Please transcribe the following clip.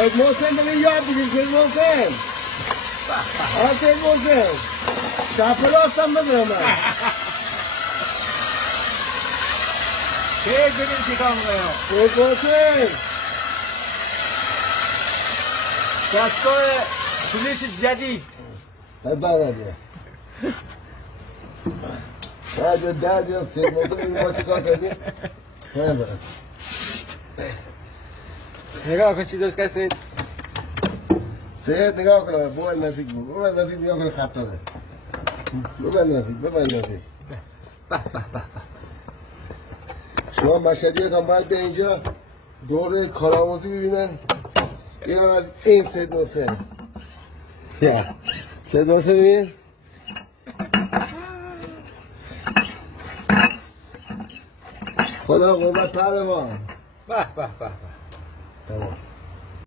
سید محسن بگه یاد بگیر سید محسن سید محسن شفه راستم بدونم من چه ببین چیکار میکنم سید محسن دستگاه پولیس جدید باید برنده باید در بیام سید محسن بگیم ما چی کار کردیم نگاه کن چی دوست که سید سید نگاه کنم ببر نزدیک نگاه کنه خط داره ببر نزدیک شما مشهدیت هم باید به اینجا دوره کارآموزی ببینن اینم از این سید محسن سید محسن ببین خدا قوت پهلوان به تمام